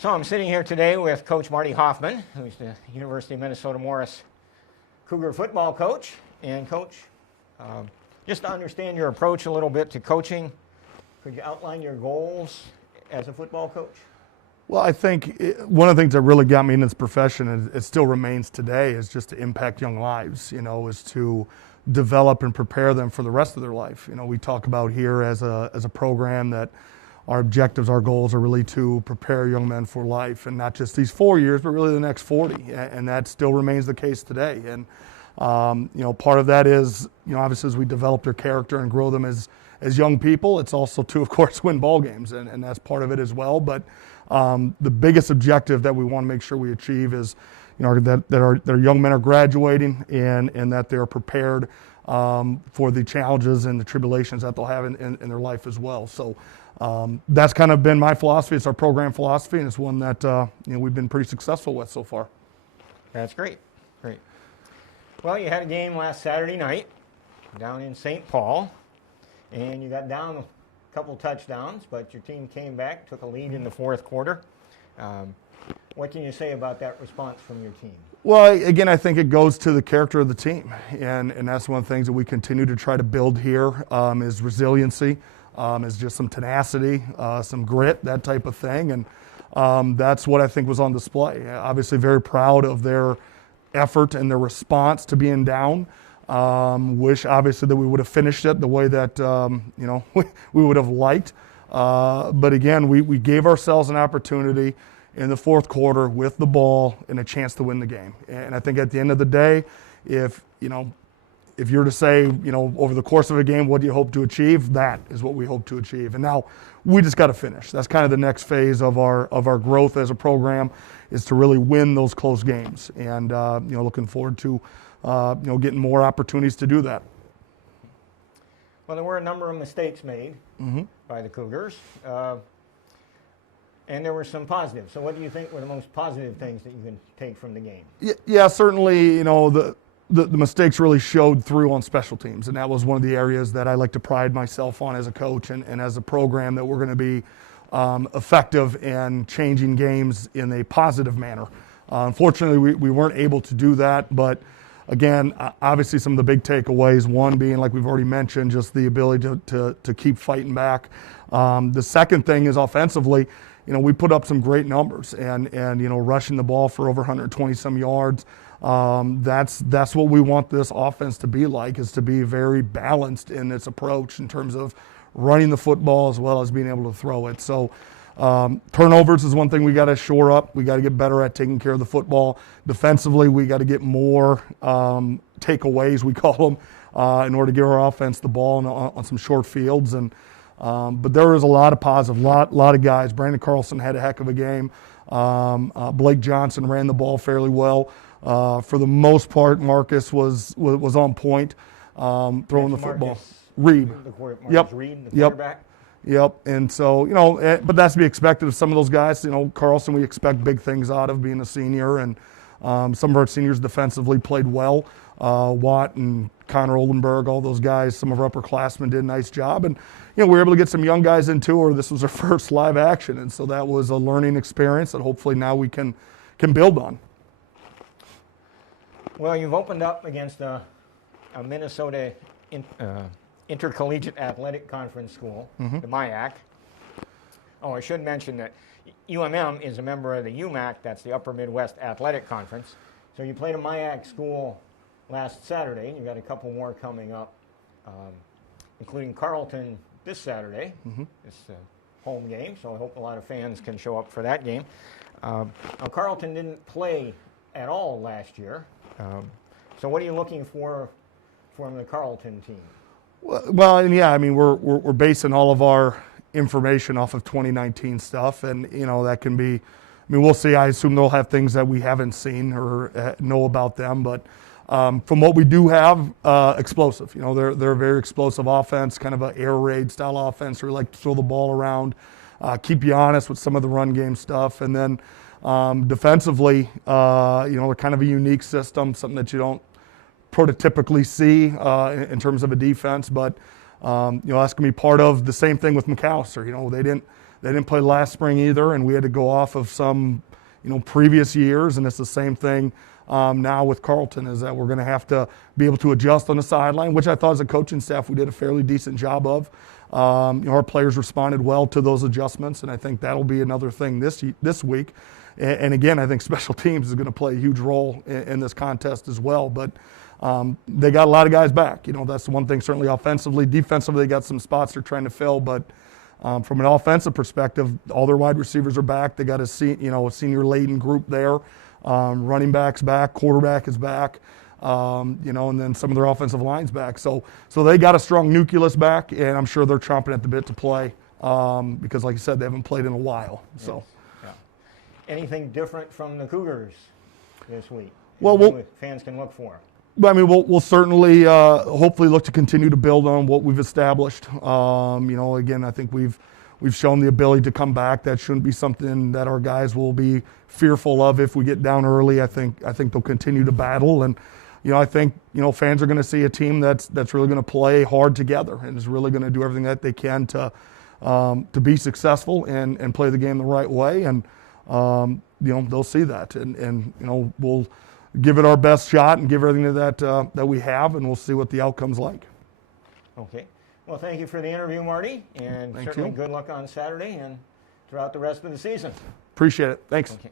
So I'm sitting here today with Coach Marty Hoffmann, who's the University of Minnesota Morris Cougar football coach. And Coach, just to understand your approach a little bit to coaching, could you outline your goals as a football coach? Well, I think one of the things that really got me in this profession, and it still remains today, is just to impact young lives, is to develop and prepare them for the rest of their life. We talk about here as a program that our objectives, our goals are really to prepare young men for life, and not just these 4 years, but really the next 40, and that still remains the case today. And part of that is, obviously as we develop their character and grow them as young people, it's also to, of course, win ball games, and that's part of it as well. But the biggest objective that we want to make sure we achieve is, that our young men are graduating and that they're prepared for the challenges and the tribulations that they'll have in their life as well. So that's kind of been my philosophy. It's our program philosophy, and it's one that we've been pretty successful with so far. That's great. Great. Well, you had a game last Saturday night down in St. Paul, and you got down a couple touchdowns, but your team came back, took a lead in the fourth quarter. What can you say about that response from your team? Well, again, I think it goes to the character of the team, and that's one of the things that we continue to try to build here is resiliency, is just some tenacity, some grit, that type of thing, and that's what I think was on display. Obviously very proud of their effort and their response to being down. Wish obviously that we would have finished it the way that we would have liked, but again, we gave ourselves an opportunity in the fourth quarter with the ball and a chance to win the game. And I think at the end of the day, if you're to say, over the course of a game, what do you hope to achieve? That is what we hope to achieve. And now we just got to finish. That's kind of the next phase of our growth as a program, is to really win those close games. And looking forward to getting more opportunities to do that. Well, there were a number of mistakes made by the Cougars. And there were some positives. So what do you think were the most positive things that you can take from the game? Yeah, certainly, the mistakes really showed through on special teams. And that was one of the areas that I like to pride myself on as a coach and as a program, that we're going to be effective in changing games in a positive manner. Unfortunately, we weren't able to do that. But again, obviously some of the big takeaways, one being, like we've already mentioned, just the ability to keep fighting back. The second thing is offensively, we put up some great numbers and rushing the ball for over 120 some yards. That's what we want this offense to be like, is to be very balanced in its approach in terms of running the football as well as being able to throw it. So turnovers is one thing we got to shore up. We got to get better at taking care of the football. Defensively, we got to get more takeaways, we call them, in order to give our offense the ball on some short fields. But there was a lot of positive, lot of guys. Brandon Carlson had a heck of a game. Blake Johnson ran the ball fairly well. For the most part, Marcus was on point, throwing the football. Reed. Yep. Reed, the quarterback. Yep. And so, but that's to be expected of some of those guys. Carlson, we expect big things out of, being a senior, and some of our seniors defensively played well. Watt and Connor Oldenburg, all those guys, some of our upperclassmen did a nice job. And, we were able to get some young guys in too, or this was our first live action. And so that was a learning experience that hopefully now we can build on. Well, you've opened up against a Minnesota Intercollegiate Athletic Conference school, the MIAC. Oh, I should mention that UMM is a member of the UMAC, that's the Upper Midwest Athletic Conference. So you played a MIAC school last Saturday, and you've got a couple more coming up, including Carleton this Saturday. It's a home game, so I hope a lot of fans can show up for that game. Now, Carleton didn't play at all last year. So what are you looking for from the Carleton team? Well, and yeah, we're basing all of our information off of 2019 stuff, and that can be. We'll see. I assume they'll have things that we haven't seen or know about them, but from what we do have, explosive. They're a very explosive offense, kind of an air raid style offense. Where we like to throw the ball around, keep you honest with some of the run game stuff, and then defensively, they're kind of a unique system, something that you don't prototypically see in terms of a defense, but that's going to be part of the same thing with McAllister. They didn't play last spring either, and we had to go off of some, previous years, and it's the same thing now with Carleton, is that we're going to have to be able to adjust on the sideline, which I thought as a coaching staff we did a fairly decent job of. Our players responded well to those adjustments, and I think that'll be another thing this week. And again, I think special teams is going to play a huge role in this contest as well. But they got a lot of guys back. That's the one thing, certainly offensively. Defensively, they got some spots they're trying to fill. But from an offensive perspective, all their wide receivers are back. They got a senior-laden group there. Running back's back. Quarterback is back. And then some of their offensive line's back. So they got a strong nucleus back, and I'm sure they're chomping at the bit to play because, like you said, they haven't played in a while. Yes. So. Anything different from the Cougars this week? Well, fans can look for. I mean, we'll certainly, hopefully, look to continue to build on what we've established. Again, I think we've shown the ability to come back. That shouldn't be something that our guys will be fearful of if we get down early. I think they'll continue to battle, and I think fans are going to see a team that's really going to play hard together and is really going to do everything that they can to be successful and play the game the right way. And they'll see that, and we'll give it our best shot and give everything that we have, and we'll see what the outcome's like. Okay. Well, thank you for the interview, Marty, and certainly good luck on Saturday and throughout the rest of the season. Appreciate it. Thanks. Okay.